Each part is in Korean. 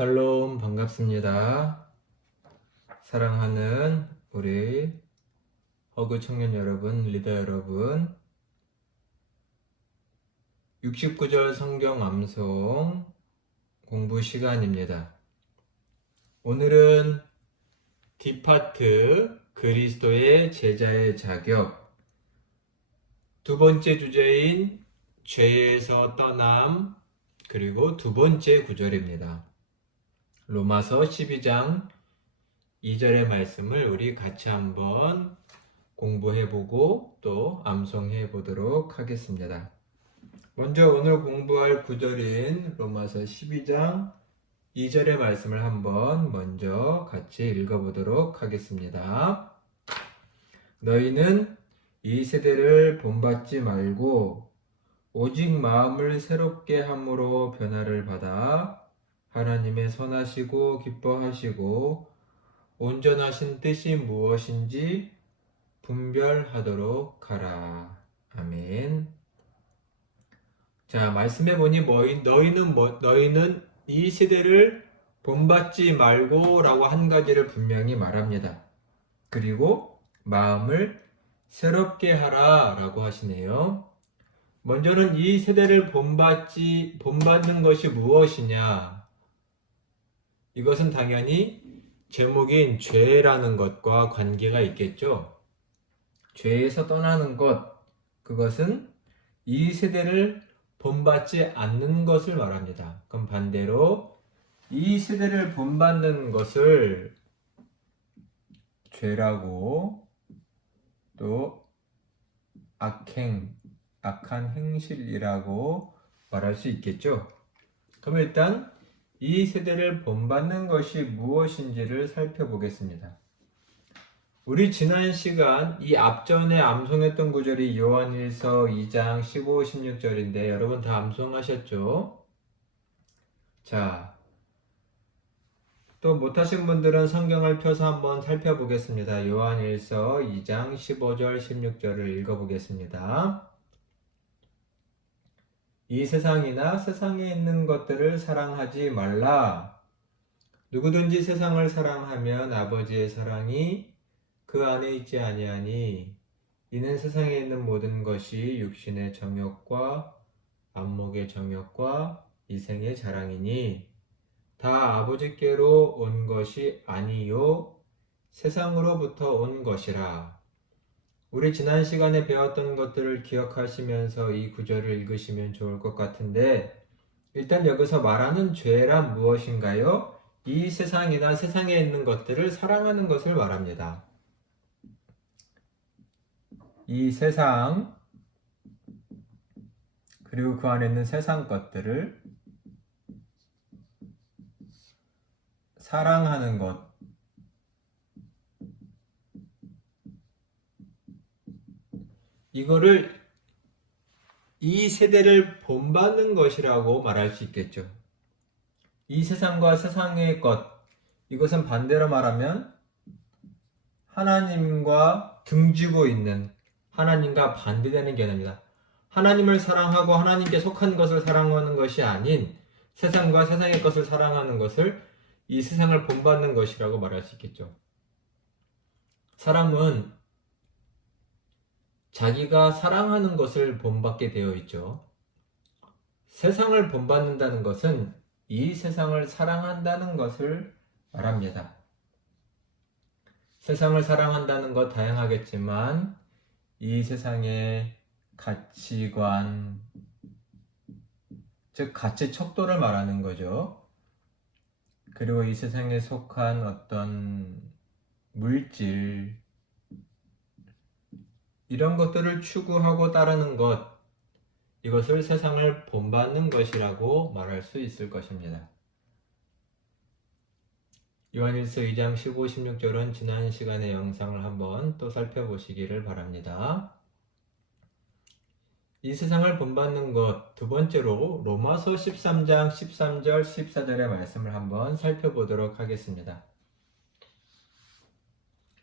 샬롬 반갑습니다. 사랑하는 우리 허그 청년 여러분, 리더 여러분, 69절 성경 암송 공부 시간입니다. 오늘은 D파트 그리스도의 제자의 자격 두 번째 주제인 죄에서 떠남 그리고 두 번째 구절입니다. 로마서 12장 2절의 말씀을 우리 같이 한번 공부해보고 또 암송해 보도록 하겠습니다. 먼저 오늘 공부할 구절인 로마서 12장 2절의 말씀을 한번 먼저 같이 읽어보도록 하겠습니다. 너희는 이 세대를 본받지 말고 오직 마음을 새롭게 함으로 변화를 받아 하나님의 선하시고 기뻐하시고 온전하신 뜻이 무엇인지 분별하도록 하라. 아멘. 자, 말씀해 보니 너희는 이 세대를 본받지 말고 라고 한 가지를 분명히 말합니다. 그리고 마음을 새롭게 하라 라고 하시네요. 먼저는 이 세대를 본받는 것이 무엇이냐? 이것은 당연히 제목인 죄라는 것과 관계가 있겠죠. 죄에서 떠나는 것, 그것은 이 세대를 본받지 않는 것을 말합니다. 그럼 반대로 이 세대를 본받는 것을 죄라고 또 악한 행실이라고 말할 수 있겠죠. 그럼 일단 이 세대를 본받는 것이 무엇인지를 살펴보겠습니다. 우리 지난 시간 이 앞전에 암송했던 구절이 요한일서 2장 15, 16절인데 여러분 다 암송하셨죠? 자, 또 못하신 분들은 성경을 펴서 한번 살펴보겠습니다. 요한일서 2장 15절, 16절을 읽어보겠습니다. 이 세상이나 세상에 있는 것들을 사랑하지 말라. 누구든지 세상을 사랑하면 아버지의 사랑이 그 안에 있지 아니하니 이는 세상에 있는 모든 것이 육신의 정욕과 안목의 정욕과 이생의 자랑이니 다 아버지께로 온 것이 아니요 세상으로부터 온 것이라. 우리 지난 시간에 배웠던 것들을 기억하시면서 이 구절을 읽으시면 좋을 것 같은데 일단 여기서 말하는 죄란 무엇인가요? 이 세상이나 세상에 있는 것들을 사랑하는 것을 말합니다. 이 세상 그리고 그 안에 있는 세상 것들을 사랑하는 것, 이거를 이 세대를 본받는 것이라고 말할 수 있겠죠. 이 세상과 세상의 것, 이것은 반대로 말하면 하나님과 등지고 있는, 하나님과 반대되는 개념입니다. 하나님을 사랑하고 하나님께 속한 것을 사랑하는 것이 아닌 세상과 세상의 것을 사랑하는 것을 이 세상을 본받는 것이라고 말할 수 있겠죠. 사람은 자기가 사랑하는 것을 본받게 되어 있죠. 세상을 본받는다는 것은 이 세상을 사랑한다는 것을 말합니다. 세상을 사랑한다는 것 다양하겠지만 이 세상의 가치관, 즉 가치 척도를 말하는 거죠. 그리고 이 세상에 속한 어떤 물질, 이런 것들을 추구하고 따르는 것, 이것을 세상을 본받는 것이라고 말할 수 있을 것입니다. 요한일서 2장 15, 16절은 지난 시간의 영상을 한번 또 살펴보시기를 바랍니다. 이 세상을 본받는 것, 두 번째로 로마서 13장 13절, 14절의 말씀을 한번 살펴보도록 하겠습니다.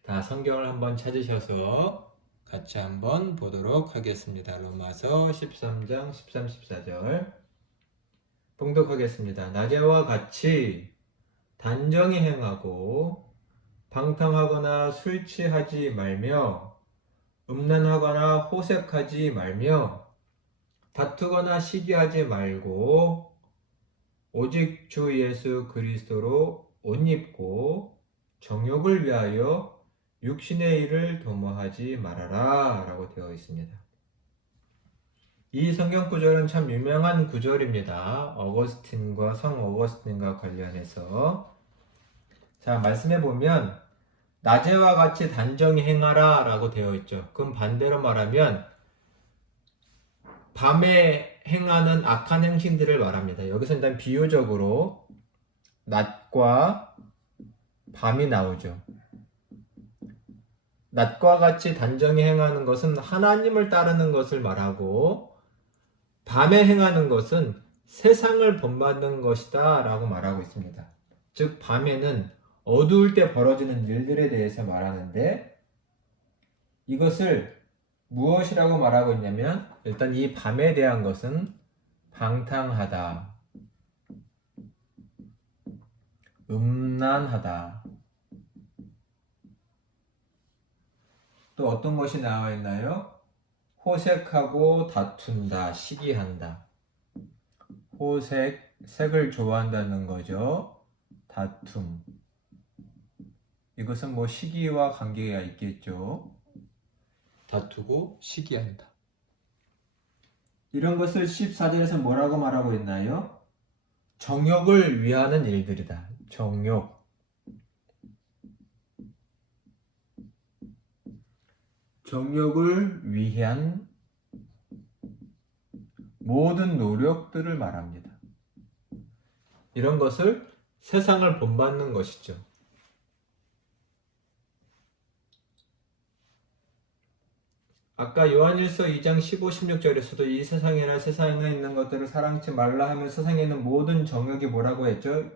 다 성경을 한번 찾으셔서 같이 한번 보도록 하겠습니다. 로마서 13장 13, 14절 봉독하겠습니다. 낮에와 같이 단정히 행하고 방탕하거나 술 취하지 말며 음란하거나 호색하지 말며 다투거나 시기하지 말고 오직 주 예수 그리스도로 옷 입고 정욕을 위하여 육신의 일을 도모하지 말아라 라고 되어 있습니다. 이 성경 구절은 참 유명한 구절입니다. 어거스틴과 성 어거스틴과 관련해서 자, 말씀해 보면 낮에와 같이 단정히 행하라 라고 되어 있죠. 그럼 반대로 말하면 밤에 행하는 악한 행실들을 말합니다. 여기서 일단 비유적으로 낮과 밤이 나오죠. 낮과 같이 단정히 행하는 것은 하나님을 따르는 것을 말하고 밤에 행하는 것은 세상을 본받는 것이다 라고 말하고 있습니다. 즉 밤에는 어두울 때 벌어지는 일들에 대해서 말하는데 이것을 무엇이라고 말하고 있냐면 일단 이 밤에 대한 것은 방탕하다, 음란하다. 또 어떤 것이 나와 있나요? 호색하고 다툰다, 시기한다. 호색, 색을 좋아한다는 거죠. 다툼. 이것은 뭐 시기와 관계가 있겠죠. 다투고 시기한다. 이런 것을 14절에서 뭐라고 말하고 있나요? 정욕을 위하는 일들이다. 정욕. 정욕을 위한 모든 노력들을 말합니다. 이런 것을 세상을 본받는 것이죠. 아까 요한일서 2장 15, 16절에서도 이 세상이나 세상에 있는 것들을 사랑치 말라 하면 세상에 있는 모든 정욕이 뭐라고 했죠?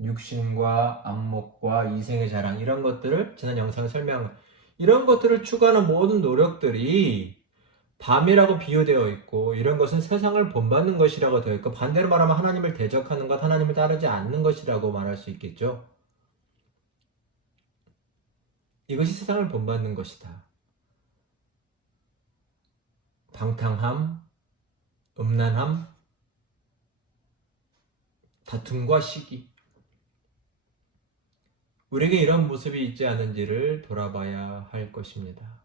육신과 안목과 이생의 자랑 이런 것들을 지난 영상에 설명한 이런 것들을 추구하는 모든 노력들이 밤이라고 비유되어 있고 이런 것은 세상을 본받는 것이라고 되어 있고 반대로 말하면 하나님을 대적하는 것, 하나님을 따르지 않는 것이라고 말할 수 있겠죠. 이것이 세상을 본받는 것이다. 방탕함, 음란함, 다툼과 시기. 우리에게 이런 모습이 있지 않은지를 돌아봐야 할 것입니다.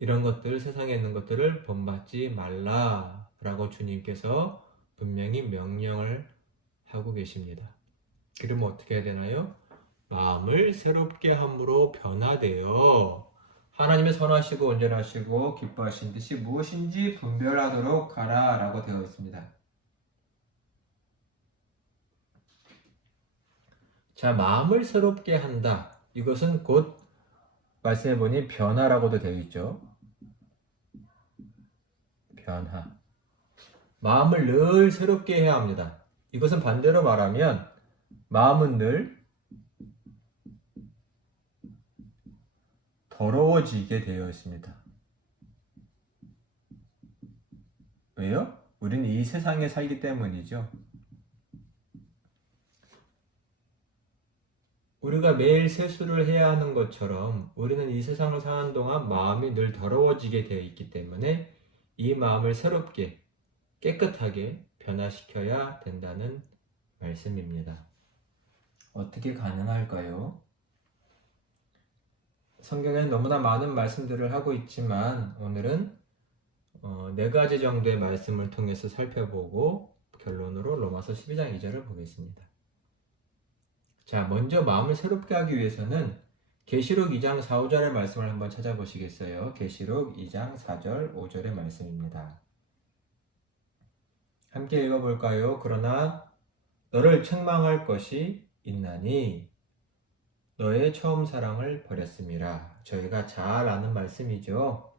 이런 것들, 세상에 있는 것들을 본받지 말라라고 주님께서 분명히 명령을 하고 계십니다. 그러면 어떻게 해야 되나요? 마음을 새롭게 함으로 변화되어 하나님의 선하시고 온전하시고 기뻐하신 뜻이 무엇인지 분별하도록 하라 라고 되어 있습니다. 자, 마음을 새롭게 한다. 이것은 곧 말씀해 보니 변화라고도 되어 있죠. 변화. 마음을 늘 새롭게 해야 합니다. 이것은 반대로 말하면 마음은 늘 더러워지게 되어 있습니다. 왜요? 우리는 이 세상에 살기 때문이죠. 우리가 매일 세수를 해야 하는 것처럼 우리는 이 세상을 사는 동안 마음이 늘 더러워지게 되어 있기 때문에 이 마음을 새롭게 깨끗하게 변화시켜야 된다는 말씀입니다. 어떻게 가능할까요? 성경에는 너무나 많은 말씀들을 하고 있지만 오늘은 4가지 정도의 말씀을 통해서 살펴보고 결론으로 로마서 12장 2절을 보겠습니다. 자, 먼저 마음을 새롭게 하기 위해서는 계시록 2장 4, 5절의 말씀을 한번 찾아보시겠어요? 계시록 2장 4절, 5절의 말씀입니다. 함께 읽어볼까요? 그러나 너를 책망할 것이 있나니 너의 처음 사랑을 버렸음이라. 저희가 잘 아는 말씀이죠.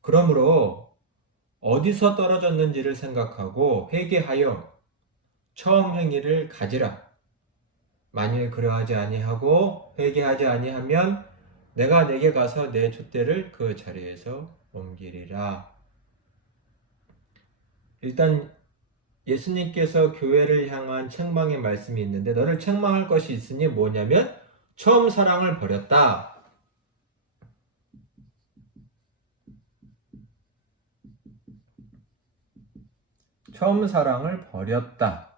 그러므로 어디서 떨어졌는지를 생각하고 회개하여 처음 행위를 가지라. 만일 그러하지 아니하고 회개하지 아니하면 내가 내게 가서 내 촛대를 그 자리에서 옮기리라. 일단 예수님께서 교회를 향한 책망의 말씀이 있는데 너를 책망할 것이 있으니 뭐냐면 처음 사랑을 버렸다. 처음 사랑을 버렸다.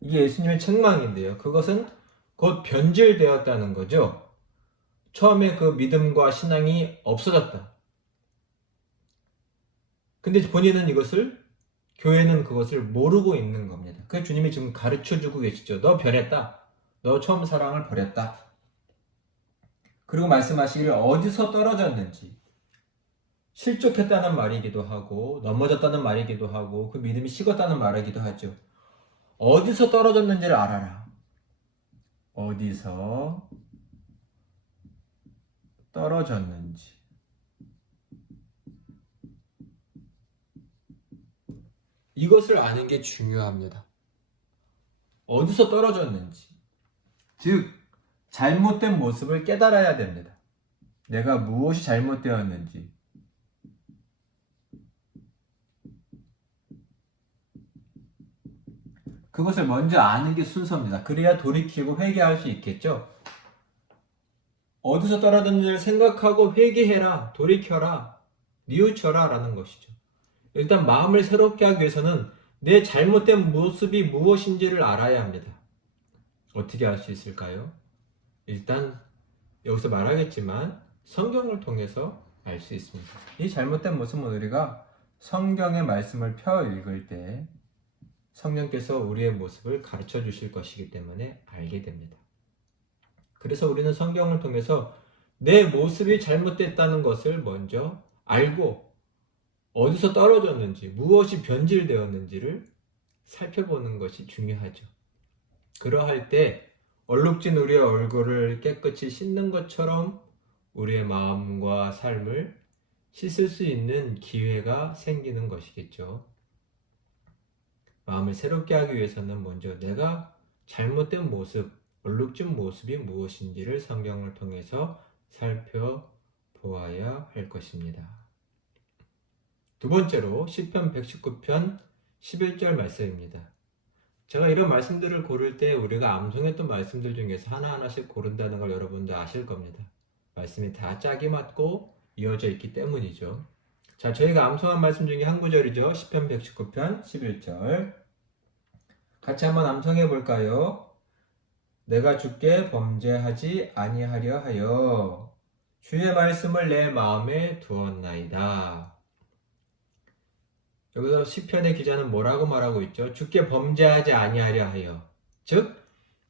이게 예수님의 책망인데요. 그것은 곧 변질되었다는 거죠. 처음에 그 믿음과 신앙이 없어졌다. 근데 본인은 교회는 그것을 모르고 있는 겁니다. 그 주님이 지금 가르쳐 주고 계시죠. 너 변했다. 너 처음 사랑을 버렸다. 그리고 말씀하시기를 어디서 떨어졌는지, 실족했다는 말이기도 하고 넘어졌다는 말이기도 하고 그 믿음이 식었다는 말이기도 하죠. 어디서 떨어졌는지를 알아라. 어디서 떨어졌는지. 이것을 아는 게 중요합니다. 어디서 떨어졌는지. 즉, 잘못된 모습을 깨달아야 됩니다. 내가 무엇이 잘못되었는지. 그것을 먼저 아는 게 순서입니다. 그래야 돌이키고 회개할 수 있겠죠. 어디서 떨어졌는지를 생각하고 회개해라, 돌이켜라, 뉘우쳐라 라는 것이죠. 일단 마음을 새롭게 하기 위해서는 내 잘못된 모습이 무엇인지를 알아야 합니다. 어떻게 알 수 있을까요? 일단 여기서 말하겠지만 성경을 통해서 알 수 있습니다. 이 잘못된 모습은 우리가 성경의 말씀을 펴 읽을 때 성령께서 우리의 모습을 가르쳐 주실 것이기 때문에 알게 됩니다. 그래서 우리는 성경을 통해서 내 모습이 잘못됐다는 것을 먼저 알고 어디서 떨어졌는지, 무엇이 변질되었는지를 살펴보는 것이 중요하죠. 그러할 때 얼룩진 우리의 얼굴을 깨끗이 씻는 것처럼 우리의 마음과 삶을 씻을 수 있는 기회가 생기는 것이겠죠. 마음을 새롭게 하기 위해서는 먼저 내가 잘못된 모습, 얼룩진 모습이 무엇인지를 성경을 통해서 살펴보아야 할 것입니다. 두 번째로 시편 119편 11절 말씀입니다. 제가 이런 말씀들을 고를 때 우리가 암송했던 말씀들 중에서 하나하나씩 고른다는 걸 여러분도 아실 겁니다. 말씀이 다 짝이 맞고 이어져 있기 때문이죠. 자, 저희가 암송한 말씀 중에 한 구절이죠. 시편 119편 11절. 같이 한번 암송해 볼까요? 내가 주께 범죄하지 아니하려 하여 주의 말씀을 내 마음에 두었나이다. 여기서 시편의 기자는 뭐라고 말하고 있죠? 주께 범죄하지 아니하려 하여. 즉,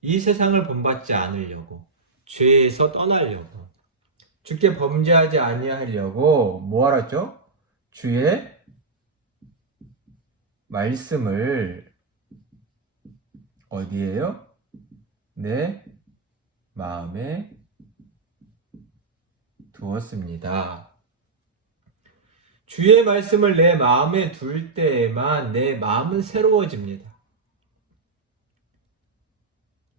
이 세상을 본받지 않으려고, 죄에서 떠나려고, 주께 범죄하지 아니하려고 뭐 하랬죠? 주의 말씀을 어디에요? 내 마음에 두었습니다. 주의 말씀을 내 마음에 둘 때에만 내 마음은 새로워집니다.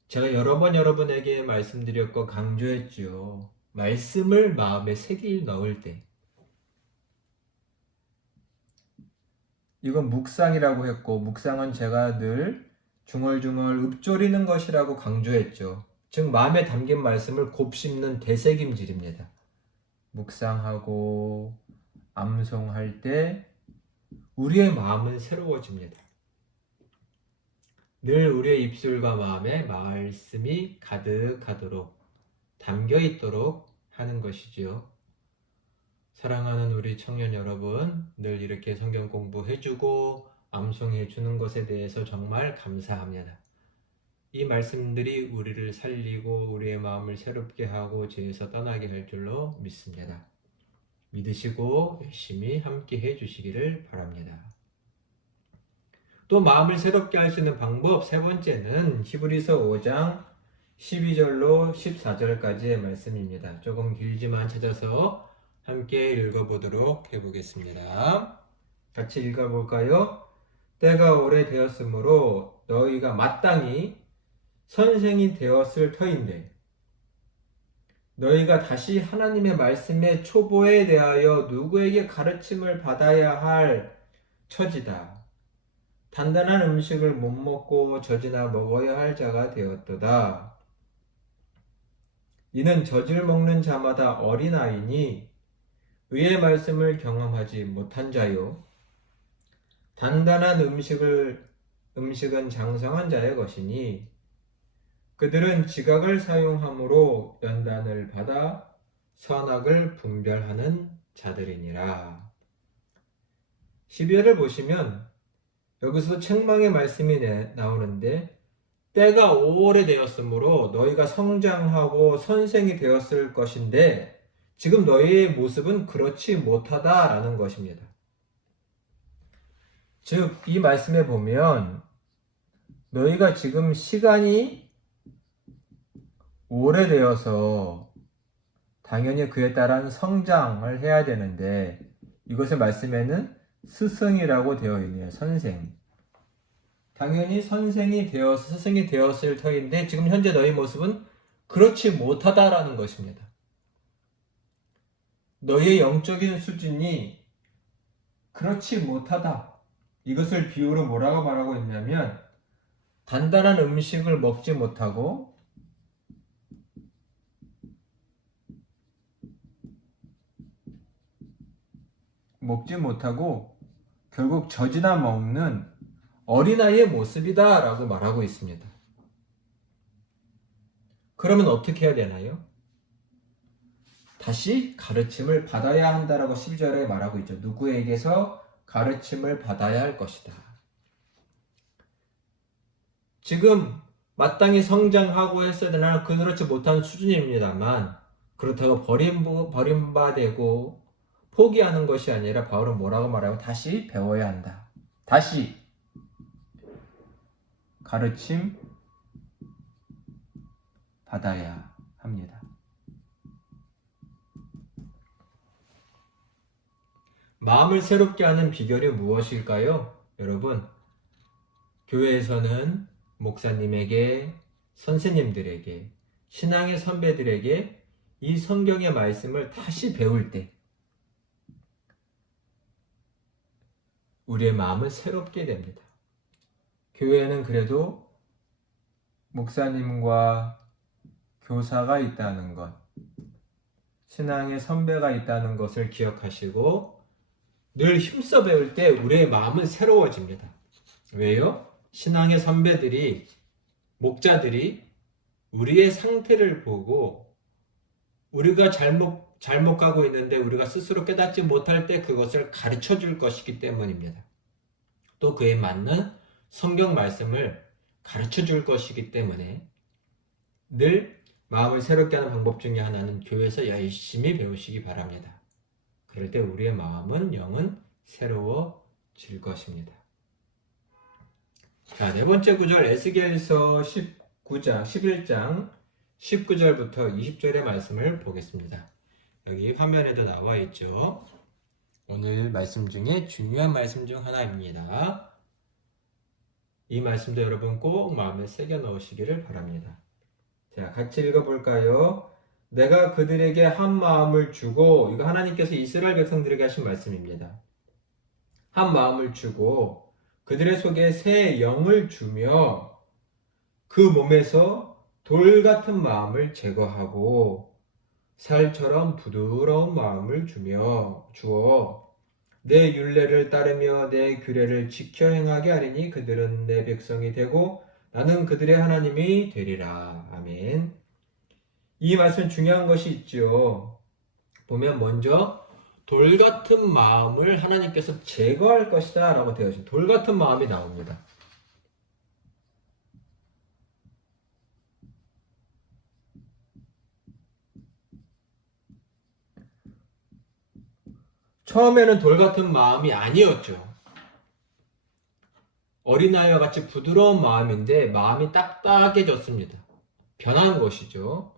제가 여러 번 여러분에게 말씀드렸고 강조했죠. 말씀을 마음에 새길 넣을 때. 이건 묵상이라고 했고 묵상은 제가 늘 중얼중얼 읊조리는 것이라고 강조했죠. 즉 마음에 담긴 말씀을 곱씹는 되새김질입니다. 묵상하고 암송할 때 우리의 마음은 새로워집니다. 늘 우리의 입술과 마음에 말씀이 가득하도록 담겨 있도록 하는 것이지요. 사랑하는 우리 청년 여러분, 늘 이렇게 성경 공부해주고 암송해주는 것에 대해서 정말 감사합니다. 이 말씀들이 우리를 살리고 우리의 마음을 새롭게 하고 죄에서 떠나게 할 줄로 믿습니다. 믿으시고 열심히 함께 해주시기를 바랍니다. 또 마음을 새롭게 할 수 있는 방법 세 번째는 히브리서 5장 12절로 14절까지의 말씀입니다. 조금 길지만 찾아서 함께 읽어보도록 해보겠습니다. 같이 읽어볼까요? 때가 오래되었으므로 너희가 마땅히 선생이 되었을 터인데 너희가 다시 하나님의 말씀의 초보에 대하여 누구에게 가르침을 받아야 할 처지다. 단단한 음식을 못 먹고 젖이나 먹어야 할 자가 되었도다. 이는 젖을 먹는 자마다 어린아이니 의의 말씀을 경험하지 못한 자요. 단단한 음식은 장성한 자의 것이니 그들은 지각을 사용함으로 연단을 받아 선악을 분별하는 자들이니라. 12절을 보시면 여기서 책망의 말씀이 나오는데 때가 오래되었으므로 너희가 성장하고 선생이 되었을 것인데 지금 너희의 모습은 그렇지 못하다라는 것입니다. 즉, 이 말씀에 보면 너희가 지금 시간이 오래되어서 당연히 그에 따른 성장을 해야 되는데 이것의 말씀에는 스승이라고 되어 있네요. 선생. 당연히 선생이 되어서 스승이 되었을 터인데 지금 현재 너희 모습은 그렇지 못하다라는 것입니다. 너희의 영적인 수준이 그렇지 못하다. 이것을 비유로 뭐라고 말하고 있냐면 단단한 음식을 먹지 못하고 결국 젖이나 먹는 어린아이의 모습이다 라고 말하고 있습니다. 그러면 어떻게 해야 되나요? 다시 가르침을 받아야 한다라고 12절에 말하고 있죠. 누구에게서 가르침을 받아야 할 것이다. 지금 마땅히 성장하고 했어야 되나 그렇지 못한 수준입니다만 그렇다고 버림받되고 포기하는 것이 아니라 바울은 뭐라고 말하고 다시 배워야 한다. 다시 가르침 받아야 합니다. 마음을 새롭게 하는 비결이 무엇일까요? 여러분, 교회에서는 목사님에게, 선생님들에게, 신앙의 선배들에게 이 성경의 말씀을 다시 배울 때 우리의 마음은 새롭게 됩니다. 교회에는 그래도 목사님과 교사가 있다는 것, 신앙의 선배가 있다는 것을 기억하시고 늘 힘써 배울 때 우리의 마음은 새로워집니다. 왜요? 신앙의 선배들이, 목자들이 우리의 상태를 보고 우리가 잘못 가고 있는데 우리가 스스로 깨닫지 못할 때 그것을 가르쳐 줄 것이기 때문입니다. 또 그에 맞는 성경 말씀을 가르쳐 줄 것이기 때문에 늘 마음을 새롭게 하는 방법 중에 하나는 교회에서 열심히 배우시기 바랍니다. 그럴 때 우리의 마음은 영은 새로워질 것입니다. 자, 네 번째 구절 에스겔서 11장 19절부터 20절의 말씀을 보겠습니다. 여기 화면에도 나와 있죠. 오늘 말씀 중에 중요한 말씀 중 하나입니다. 이 말씀도 여러분 꼭 마음에 새겨 넣으시기를 바랍니다. 자, 같이 읽어볼까요? 내가 그들에게 한 마음을 주고, 이거 하나님께서 이스라엘 백성들에게 하신 말씀입니다. 한 마음을 주고 그들의 속에 새 영을 주며 그 몸에서 돌 같은 마음을 제거하고 살처럼 부드러운 마음을 주어 내 율례를 따르며 내 규례를 지켜 행하게 하리니 그들은 내 백성이 되고 나는 그들의 하나님이 되리라. 아멘. 이 말씀 중요한 것이 있죠. 보면 먼저 돌 같은 마음을 하나님께서 제거할 것이다 라고 되어 있습니다. 돌 같은 마음이 나옵니다. 처음에는 돌 같은 마음이 아니었죠. 어린아이와 같이 부드러운 마음인데 마음이 딱딱해졌습니다. 변한 것이죠.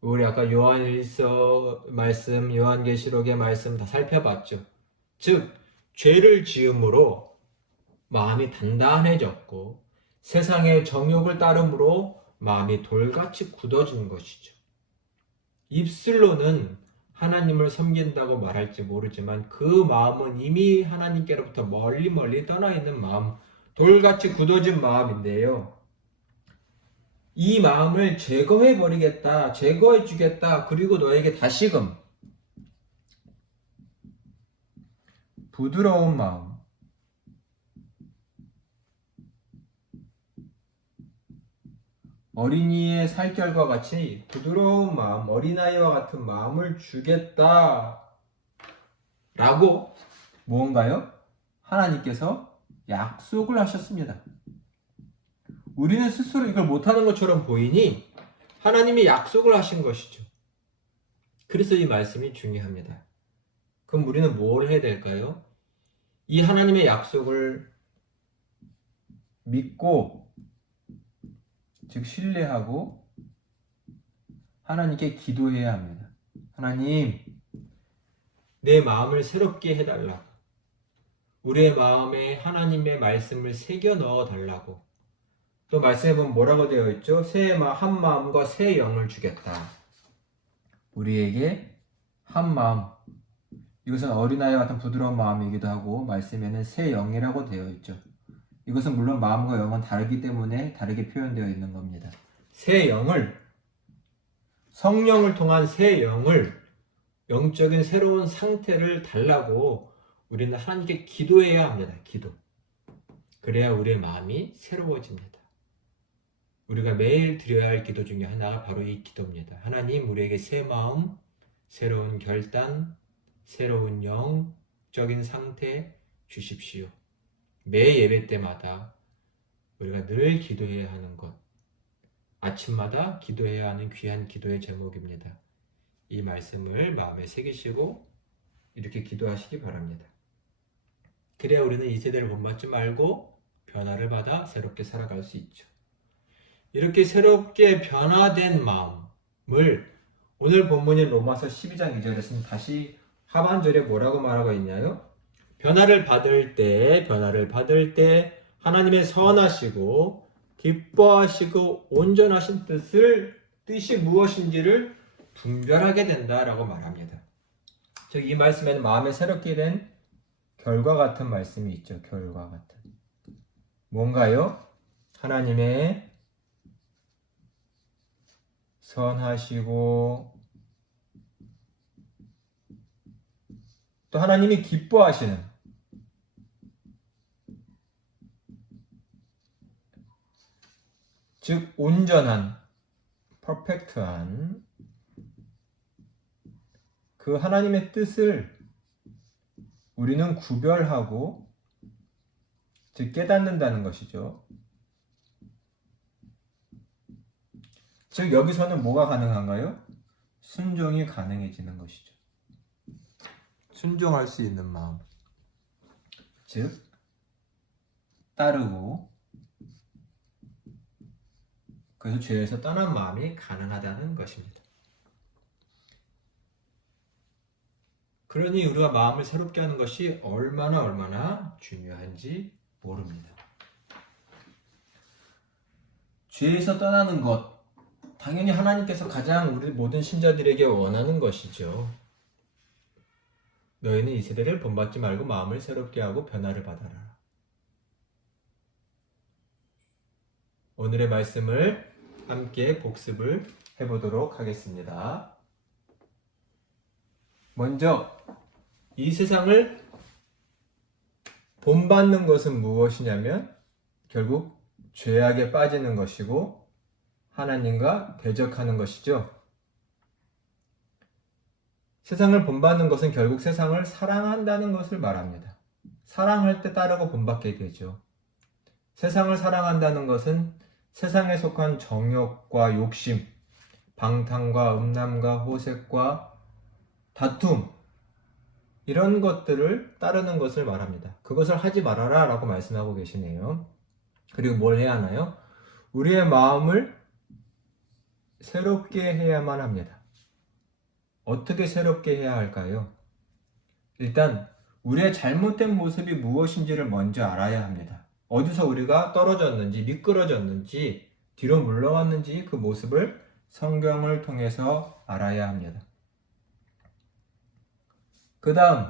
우리 아까 요한일서 말씀, 요한계시록의 말씀 다 살펴봤죠. 즉, 죄를 지음으로 마음이 단단해졌고 세상의 정욕을 따름으로 마음이 돌같이 굳어진 것이죠. 입술로는 하나님을 섬긴다고 말할지 모르지만 그 마음은 이미 하나님께로부터 멀리 멀리 떠나 있는 마음, 돌같이 굳어진 마음인데요. 이 마음을 제거해 버리겠다, 제거해 주겠다, 그리고 너에게 다시금 부드러운 마음, 어린이의 살결과 같이 부드러운 마음, 어린아이와 같은 마음을 주겠다 라고 무언가요? 하나님께서 약속을 하셨습니다. 우리는 스스로 이걸 못하는 것처럼 보이니 하나님이 약속을 하신 것이죠. 그래서 이 말씀이 중요합니다. 그럼 우리는 뭘 해야 될까요? 이 하나님의 약속을 믿고, 즉 신뢰하고 하나님께 기도해야 합니다. 하나님, 내 마음을 새롭게 해달라고, 우리의 마음에 하나님의 말씀을 새겨 넣어 달라고. 또 말씀해 보면 뭐라고 되어 있죠? 한 마음과 새 영을 주겠다. 우리에게 한 마음, 이것은 어린아이와 같은 부드러운 마음이기도 하고 말씀에는 새 영이라고 되어 있죠. 이것은 물론 마음과 영은 다르기 때문에 다르게 표현되어 있는 겁니다. 새 영을, 성령을 통한 새 영을, 영적인 새로운 상태를 달라고 우리는 하나님께 기도해야 합니다. 기도. 그래야 우리의 마음이 새로워집니다. 우리가 매일 드려야 할 기도 중에 하나가 바로 이 기도입니다. 하나님, 우리에게 새 마음, 새로운 결단, 새로운 영적인 상태 주십시오. 매 예배 때마다 우리가 늘 기도해야 하는 것, 아침마다 기도해야 하는 귀한 기도의 제목입니다. 이 말씀을 마음에 새기시고 이렇게 기도하시기 바랍니다. 그래야 우리는 이 세대를 본받지 말고 변화를 받아 새롭게 살아갈 수 있죠. 이렇게 새롭게 변화된 마음을 오늘 본문인 로마서 12장 2절에서는 다시 하반절에 뭐라고 말하고 있냐요? 변화를 받을 때 하나님의 선하시고 기뻐하시고 온전하신 뜻이 무엇인지를 분별하게 된다라고 말합니다. 즉 이 말씀에는 마음에 새롭게 된 결과 같은 말씀이 있죠. 결과 같은. 뭔가요? 하나님의 선하시고 또 하나님이 기뻐하시는, 즉 온전한, 퍼펙트한 그 하나님의 뜻을 우리는 구별하고 즉 깨닫는다는 것이죠. 즉 여기서는 뭐가 가능한가요? 순종이 가능해지는 것이죠. 순종할 수 있는 마음, 즉 따르고 그래서 죄에서 떠난 마음이 가능하다는 것입니다. 그러니 우리가 마음을 새롭게 하는 것이 얼마나 중요한지 모릅니다. 죄에서 떠나는 것, 당연히 하나님께서 가장 우리 모든 신자들에게 원하는 것이죠. 너희는 이 세대를 본받지 말고 마음을 새롭게 하고 변화를 받아라. 오늘의 말씀을 함께 복습을 해보도록 하겠습니다. 먼저 이 세상을 본받는 것은 무엇이냐면 결국 죄악에 빠지는 것이고 하나님과 대적하는 것이죠. 세상을 본받는 것은 결국 세상을 사랑한다는 것을 말합니다. 사랑할 때 따르고 본받게 되죠. 세상을 사랑한다는 것은 세상에 속한 정욕과 욕심, 방탕과 음란과 호색과 다툼, 이런 것들을 따르는 것을 말합니다. 그것을 하지 말아라 라고 말씀하고 계시네요. 그리고 뭘 해야 하나요? 우리의 마음을 새롭게 해야만 합니다. 어떻게 새롭게 해야 할까요? 일단 우리의 잘못된 모습이 무엇인지를 먼저 알아야 합니다. 어디서 우리가 떨어졌는지, 미끄러졌는지, 뒤로 물러왔는지 그 모습을 성경을 통해서 알아야 합니다. 그 다음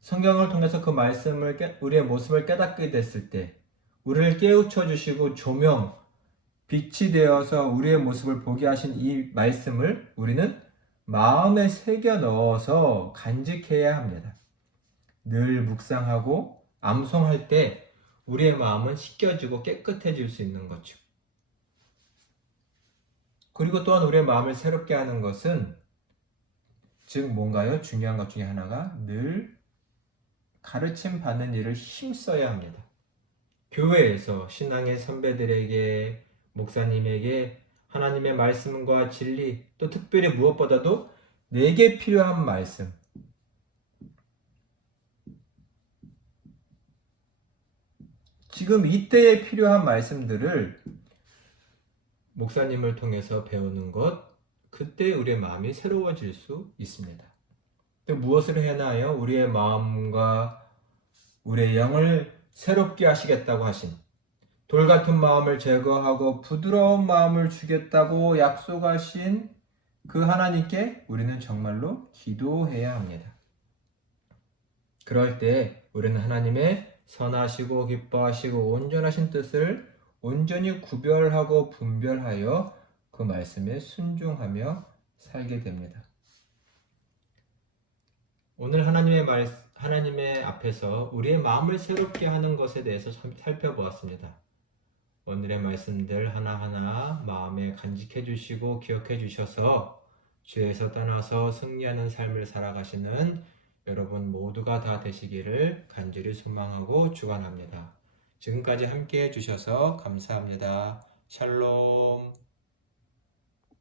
성경을 통해서 그 말씀을 우리의 모습을 깨닫게 됐을 때 우리를 깨우쳐 주시고 조명, 빛이 되어서 우리의 모습을 보게 하신 이 말씀을 우리는 마음에 새겨 넣어서 간직해야 합니다. 늘 묵상하고 암송할 때 우리의 마음은 씻겨지고 깨끗해질 수 있는 거죠. 그리고 또한 우리의 마음을 새롭게 하는 것은 즉 뭔가요? 중요한 것 중에 하나가 늘 가르침 받는 일을 힘써야 합니다. 교회에서 신앙의 선배들에게 목사님에게 하나님의 말씀과 진리 또 특별히 무엇보다도 내게 필요한 말씀 지금 이때에 필요한 말씀들을 목사님을 통해서 배우는 것 그때 우리의 마음이 새로워질 수 있습니다. 또 무엇을 해나요? 우리의 마음과 우리의 영을 새롭게 하시겠다고 하신 돌 같은 마음을 제거하고 부드러운 마음을 주겠다고 약속하신 그 하나님께 우리는 정말로 기도해야 합니다. 그럴 때 우리는 하나님의 선하시고 기뻐하시고 온전하신 뜻을 온전히 구별하고 분별하여 그 말씀에 순종하며 살게 됩니다. 오늘 하나님의 앞에서 우리의 마음을 새롭게 하는 것에 대해서 살펴보았습니다. 오늘의 말씀들 하나하나 마음에 간직해 주시고 기억해 주셔서 죄에서 떠나서 승리하는 삶을 살아가시는 여러분 모두가 다 되시기를 간절히 소망하고 축원합니다. 지금까지 함께 해 주셔서 감사합니다. 샬롬.